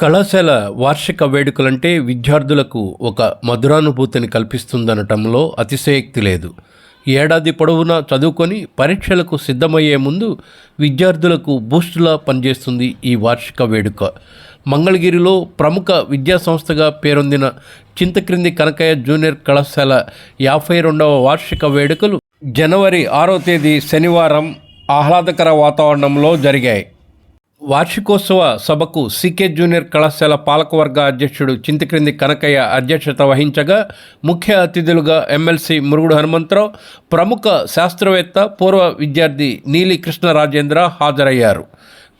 కళాశాల వార్షిక వేడుకలంటే విద్యార్థులకు ఒక మధురానుభూతిని కల్పిస్తుందనటంలో అతిశయక్తి లేదు. ఏడాది పొడవునా చదువుకొని పరీక్షలకు సిద్ధమయ్యే ముందు విద్యార్థులకు బూస్టులా పనిచేస్తుంది ఈ వార్షిక వేడుక. మంగళగిరిలో ప్రముఖ విద్యాసంస్థగా పేరొందిన చింతక్రింది కనకయ్య జూనియర్ కళాశాల యాభై రెండవ వార్షిక వేడుకలు జనవరి ఆరో తేదీ శనివారం ఆహ్లాదకర వాతావరణంలో జరిగాయి. వార్షికోత్సవ సభకు సికే జూనియర్ కళాశాల పాలకవర్గ అధ్యక్షుడు చింతక్రింది కనకయ్య అధ్యక్షత వహించగా ముఖ్య అతిథులుగా ఎమ్మెల్సీ మురుగుడు హనుమంతరావు ప్రముఖ శాస్త్రవేత్త పూర్వ విద్యార్థి నీలి కృష్ణ రాజేంద్ర హాజరయ్యారు.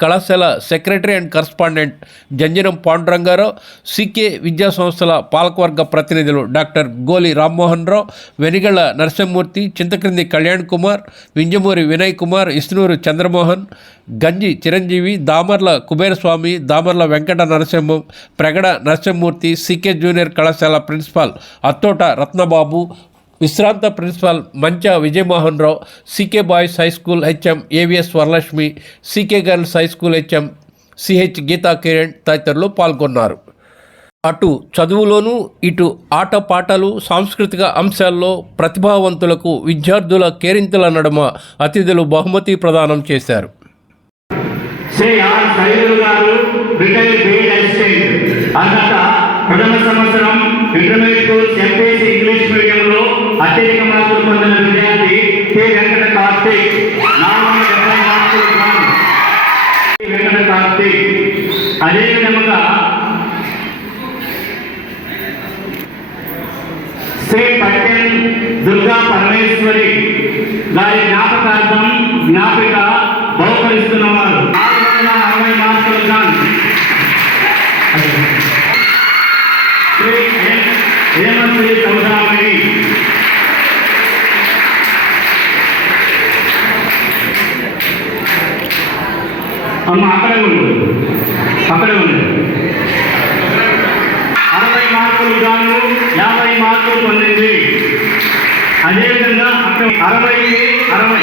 కళాశాల secretary and correspondent Janjanam Pandurangarao CK విద్యా సంస్థల పాలకవర్గ ప్రతినిధులు డాక్టర్ గోలి రామ్మోహన్ రావు వెనిగళ్ళ నరసింహమూర్తి చింతక్రింది కళ్యాణ్ కుమార్ వింజమూరి వినయ్ కుమార్ ఇస్నూరు చంద్రమోహన్ గంజి చిరంజీవి దామర్ల కుబేరస్వామి దామర్ల వెంకట నరసింహం ప్రగడ నరసింహమూర్తి సీకే జూనియర్ కళాశాల ప్రిన్సిపాల్ అత్తోట రత్నబాబు విశ్రాంత principal Mancha Vijayamohan Rao CK boys high school HM AVS Varalakshmi CK girls high school HM CH Geetha Kiran తదితరులు పాల్గొన్నారు. అటు చదువులోనూ ఇటు ఆట పాటలు సాంస్కృతిక అంశాల్లో ప్రతిభావంతులకు విద్యార్థుల కేరింతల నడుమ అతిథులు బహుమతి ప్రదానం చేశారు. శ్రీ ఆర్ గారు రిటైర్డ్ అసిస్టెంట్ అర్హత ప్రథమ సంవత్సరం ఇంటర్మీడియట్ కోర్స్ ఎంపీసీ ఇంగ్లీష్ అత్యధిక మార్కులు పొందిన విద్యార్థి కె వెంకట కార్తీక్ నాలుగు వందల డెబ్బై మార్కులు వెంకట కార్తీక్ అదేవిధంగా శ్రీ పట్టెం దుర్గా పరమేశ్వరి గారి జ్ఞాపకార్థం జ్ఞాపిక బహుకరిస్తున్నవారు నాలుగు వందల అరవై మార్కులు గాను శ్రీ హేమశ్రీ సౌదామణి అక్కడే ఉండు అక్కడే ఉండు అరవై మార్కులు గాను యాభై మార్కులు పొందింది. అదేవిధంగా అక్కడ అరవై అరవై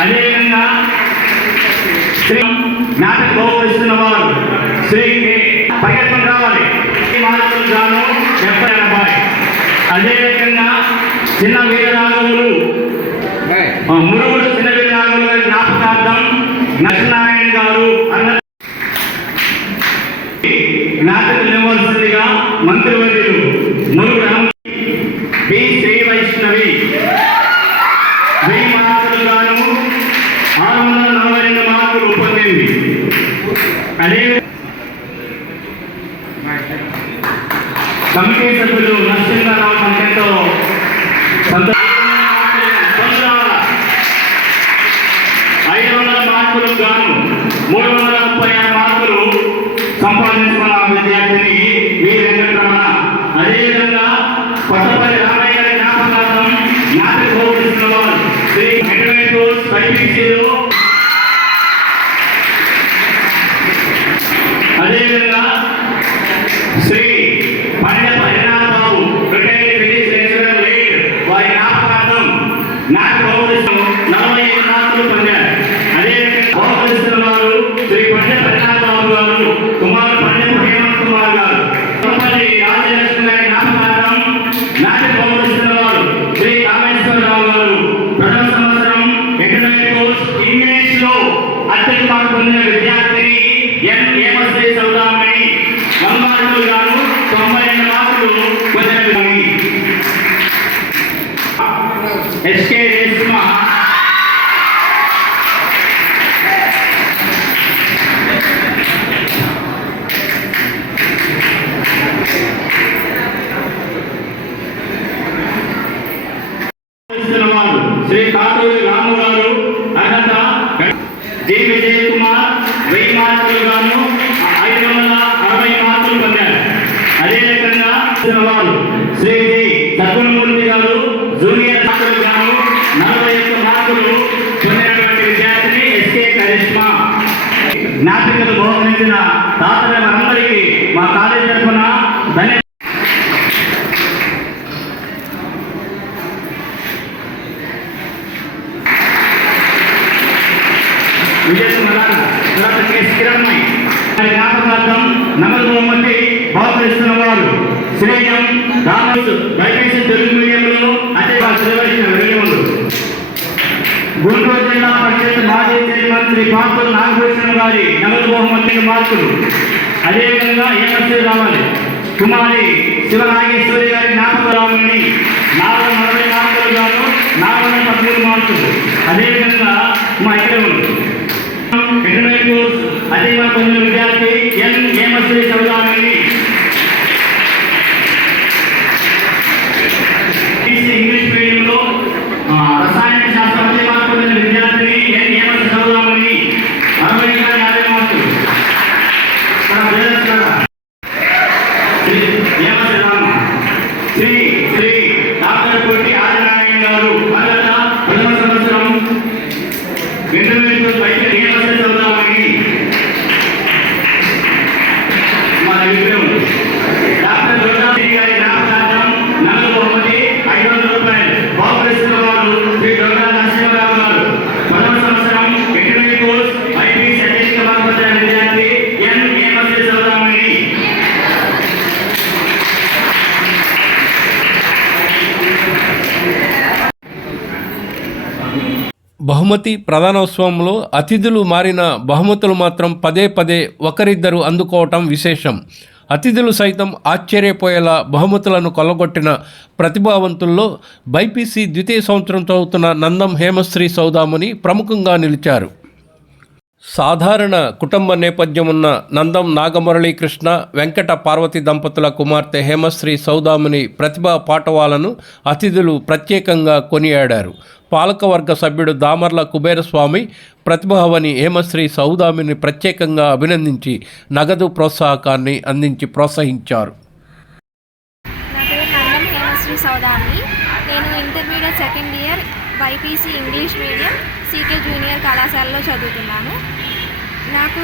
అదేవిధంగా శ్రీ నాటక బహుకరిస్తున్న వారు శ్రీ కె పరిగెత్తం రావాలి ఈ మార్కులు గాను డెబ్బై ఎనభై అదేవిధంగా చిన్న వీరరాఘవులు. మురుగుడు చిన్న వీరరాఘవులు గారి జ్ఞాపకార్థం నరసింహారాయణ గారు అన్న నాటక యూనివర్సిటీగా మంత్రివర్యులు మురుగుడు రామ- బి శ్రీ వైష్ణవి. వెయ్యి మార్కులు గాను ఆరు వందల నలభై రెండు మార్కులు పొందింది. అదే కమిటీ సభ్యులు Narasimharao Shri Pandla Parinamababu retired physics lecturer late వారి జ్ఞాపకార్థం నాకు బహుమతిస్తూ నలభై ఐదు మార్కులు పొందారు. అదే బహుమతిస్తున్న వారు శ్రీ పండ్ల పరిణామబాబు గారు కుమార్ పండ్ల హేమంత్ కుమార్ గారు. రాజలక్ష్మి గారి జ్ఞాపకార్థం నాకు బహుమతిస్తున్న వారు శ్రీ కామేశ్వరరావు గారు. ప్రథమ సంవత్సరం కోర్స్ ఇంగ్లీష్లో అత్యధిక మార్కులు పొందిన ఎన్ హేమశ్రీ వంద మార్కులు తొంభై రెండు మార్కులు ఎస్కే రేష్మ. వారు శ్రీ కాటూరి రాము గారు అర్హత జి విజయ్ కుమార్ వెయ్యి మార్కులు గాను శ్రీమతి సద్గుణమూర్తి గారు జూనియర్ డాక్టర్ గారు నలభై ఒక్క మార్కులు పొందినటువంటి విద్యార్థిని ఎస్కే కరిష్మా. జ్ఞాపికలు బహుమతించిన దాతల మనందరికీ మా కాలేజీ తరఫున ధన్య విజయ్ కుమార్ తర్వాత కిరణ్ ధన్యవాదాలు బహుకరిస్తున్న వారు. శ్రీ ఎం రామసు తెలుగు మీడియంలో అదే శ్రీవైష్ణవ మీడియంలో గుంటూరు జిల్లా పరిషత్ మాజీ చైర్మన్ శ్రీ పాత్ర నాగభూషణ్ గారి నగదు బహుమతి మార్కులు. అదేవిధంగా ఏమశ్రీ రావాలి కుమారి శివనాగేశ్వరి గారి జ్ఞాపకరాముని నాలుగు వందల అరవై నాలుగు గాను నాలుగు వందల పదమూడు మార్కులు. అదేవిధంగా మా ఇక్కడ ఇంటర్మీడియట్ అదేవిధంగా పొందిన విద్యార్థి ఎన్ ఏమశ్రీ చదువుదామని ఇంగ్లీష్ మీడియంలో రసాయన శాస్త్ర అదేవిధంగా పొందిన విద్యార్థిని ఎన్ ఏమశ్రీ చదువుదామని అరవై యాభై మార్కులు రామ. శ్రీ శ్రీ డాక్టర్ కోటి ఆదినారాయణ గారు భద్రత ప్రథమ సంవత్సరం. ఇంటర్మీడియట్ బహుమతి ప్రధానోత్సవంలో అతిథులు మారిన బహుమతులు మాత్రం పదే పదే ఒకరిద్దరు అందుకోవటం విశేషం. అతిథులు సైతం ఆశ్చర్యపోయేలా బహుమతులను కొల్లగొట్టిన ప్రతిభావంతుల్లో బైపీసీ ద్వితీయ సంవత్సరం చదువుతున్న నందం హేమశ్రీ సౌదాముని ప్రముఖంగా నిలిచారు. సాధారణ కుటుంబ నేపథ్యం ఉన్న నందం నాగమురళీకృష్ణ వెంకట పార్వతి దంపతుల కుమార్తె హేమశ్రీ సౌదాముని ప్రతిభా పాటవాలను అతిథులు ప్రత్యేకంగా కొనియాడారు. పాలకవర్గ సభ్యుడు దామర్ల కుబేరస్వామి ప్రతిభావని హేమశ్రీ సౌదామిని ప్రత్యేకంగా అభినందించి నగదు ప్రోత్సాహకాన్ని అందించి ప్రోత్సహించారు. నేను intermediate second year BiPC English medium CK junior కళాశాలలో చదువుతున్నాను. నాకు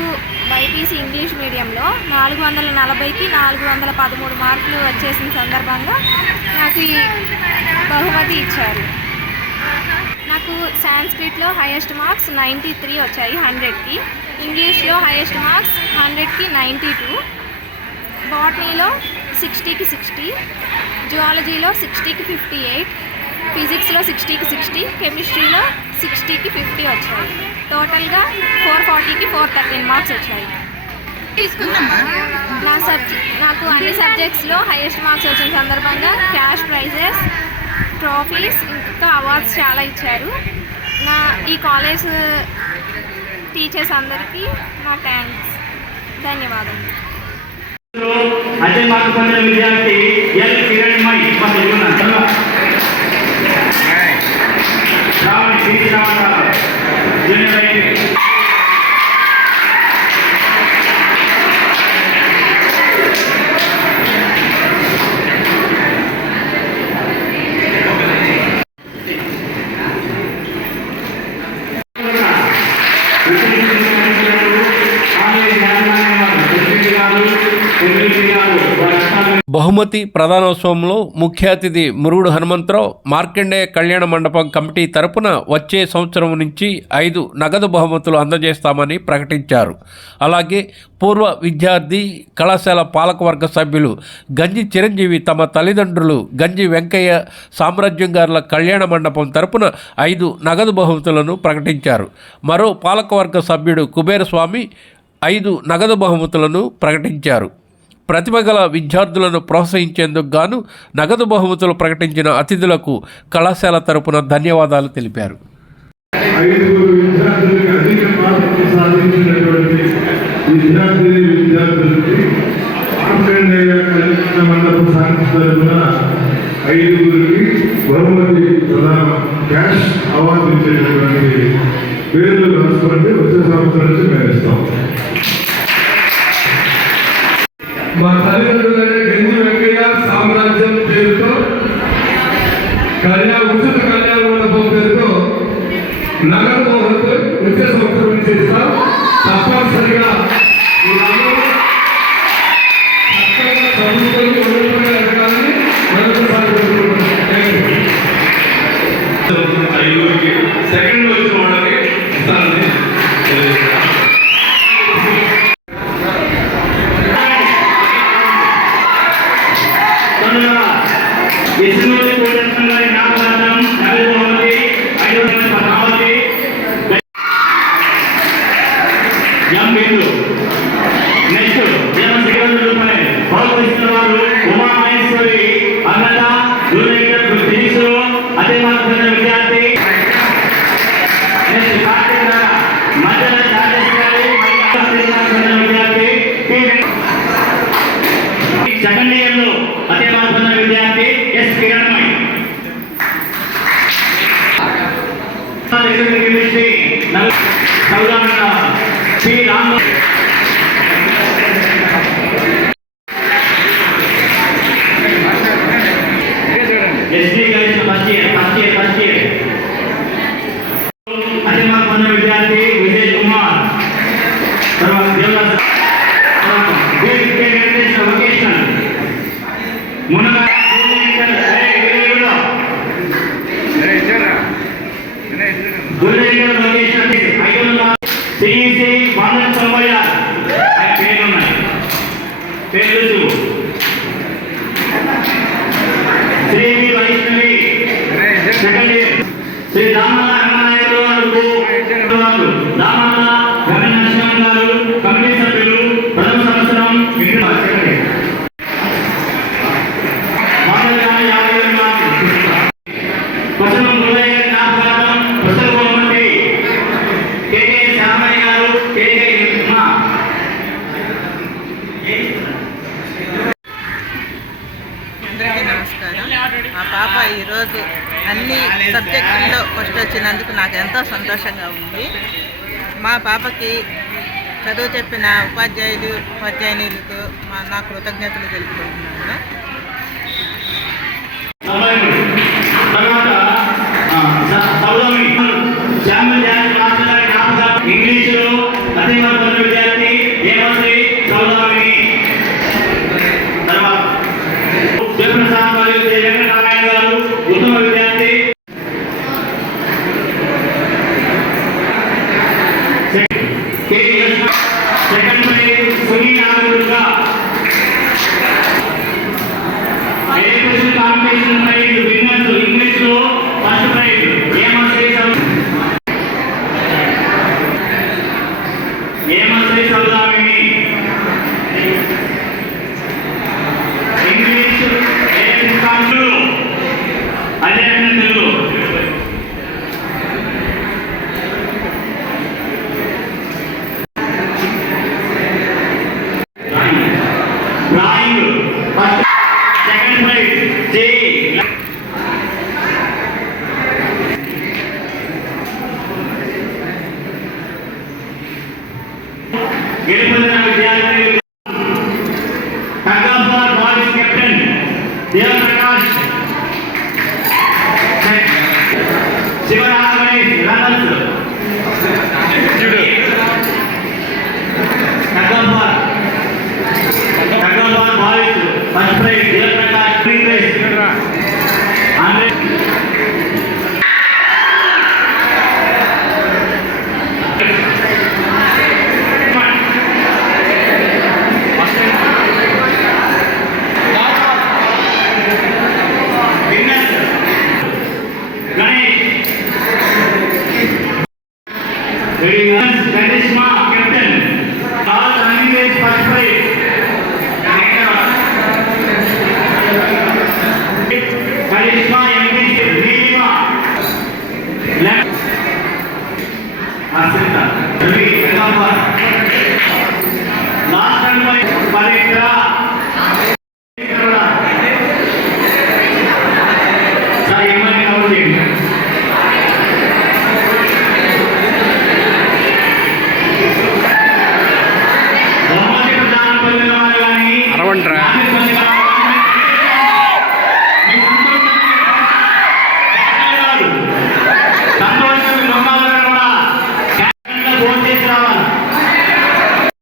బైపీసీ ఇంగ్లీష్ మీడియంలో నాలుగు వందల నలభైకి నాలుగు వందల పదమూడు మార్కులు వచ్చేసిన సందర్భంగా నాకు ఈ బహుమతి ఇచ్చారు. నాకు సాంస్క్రిట్లో హైయెస్ట్ మార్క్స్ నైంటీ త్రీ వచ్చాయి హండ్రెడ్కి ఇంగ్లీష్లో హైయెస్ట్ మార్క్స్ హండ్రెడ్కి నైంటీ టూ బాటనీలో సిక్స్టీకి సిక్స్టీ జువాలజీలో సిక్స్టీకి ఫిఫ్టీ ఎయిట్ ఫిజిక్స్లో సిక్స్టీకి సిక్స్టీ కెమిస్ట్రీలో సిక్స్టీకి ఫిఫ్టీ వచ్చాయి. టోటల్గా ఫోర్ ఫార్టీకి ఫోర్ థర్టీన్ మార్క్స్ వచ్చాయి. నా సబ్జెక్ట్ నాకు అన్ని సబ్జెక్ట్స్లో హైయెస్ట్ మార్క్స్ వచ్చిన సందర్భంగా క్యాష్ ప్రైజెస్ ట్రోఫీస్ ఇంకా అవార్డ్స్ చాలా ఇచ్చారు. నా ఈ కాలేజ్ టీచర్స్ అందరికీ నా థ్యాంక్స్. ధన్యవాదాలు అదే మార్కు పొందిన విద్యార్థి ఎల్ కిరణ్మయ్ మా బహుమతి ప్రధానోత్సవంలో ముఖ్య అతిథి మురుగుడు హనుమంతరావు మార్కండేయ కళ్యాణ మండపం కమిటీ తరపున వచ్చే సంవత్సరం నుంచి ఐదు నగదు బహుమతులు అందజేస్తామని ప్రకటించారు. అలాగే పూర్వ విద్యార్థి కళాశాల పాలకవర్గ సభ్యులు గంజి చిరంజీవి తమ తల్లిదండ్రులు గంజి వెంకయ్య సామ్రాజ్యం గారుల కళ్యాణ మండపం తరపున ఐదు నగదు బహుమతులను ప్రకటించారు. మరో పాలకవర్గ సభ్యుడు కుబేరస్వామి ఐదు నగదు బహుమతులను ప్రకటించారు. ప్రతిభ గల విద్యార్థులను ప్రోత్సహించేందుకు గాను నగదు బహుమతులు ప్రకటించిన అతిథులకు కళాశాల తరపున ధన్యవాదాలు తెలిపారు. ఐదుగురికి బహుమతి ప్రధాన క్యాష్ అవార్డు ఇచ్చేటటువంటి పేర్లు రాసుకోండి వచ్చే సంవత్సరం నుంచి మేము ఇస్తాం మా తల్లిదండ్రులైన గంజి వెంకయ్య సామ్రాజ్యం పేరుతో కళ్యాణ ఉచిత కళ్యాణ మండపం పేరుతో నగర మోహన్తో విద్యా సంస్థ నుంచి తప్పనిసరిగా বিভিন্ন సెకండ్ ఇయర్లో అదే మార్పున్న విద్యార్థి ఎస్ కిరణ్మై శ్రీ రామ్ మా పాపకి చదువు చెప్పిన ఉపాధ్యాయులు ఉపాధ్యాయునిలకు మా నా కృతజ్ఞతలు తెలుపుకుంటున్నాను. తర్వాత